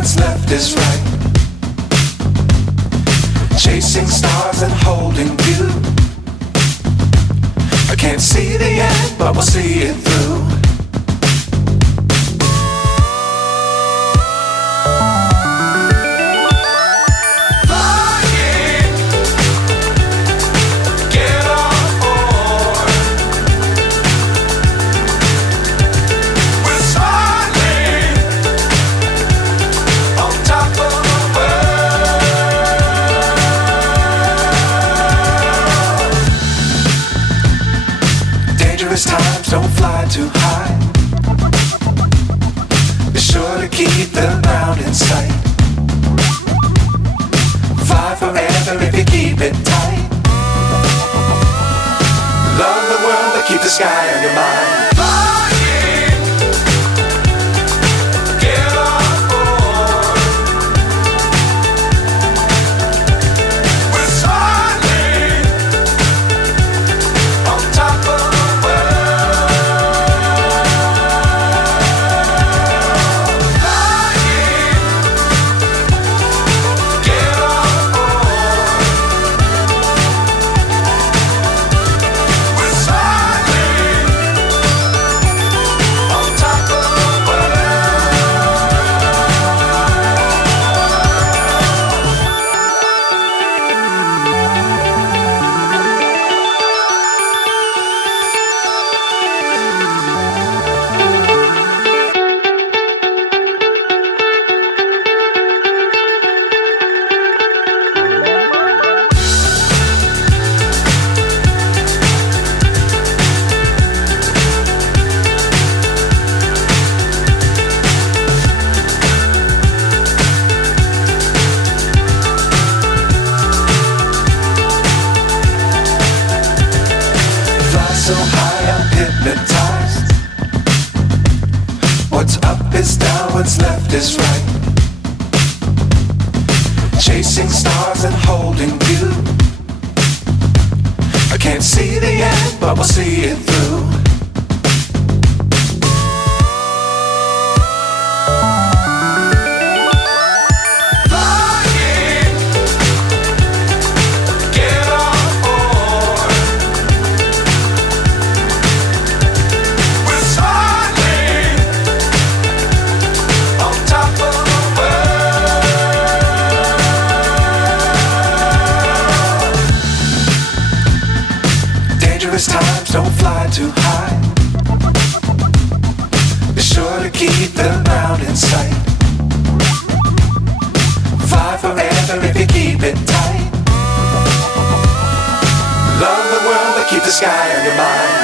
what's left is right. Chasing stars and holding you. I can't see the end, but we'll see it through. Times don't fly too high. Be sure to keep the ground in sight. Fly forever if you keep it tight. Love the world but keep the sky on your mind. So high I'm hypnotized. What's up is down, what's left is right. Chasing stars and holding you. I can't see the end, but we'll see it through. Times don't fly too high. Be sure to keep the ground in sight. Fly forever if you keep it tight. Love the world but keep the sky on your mind.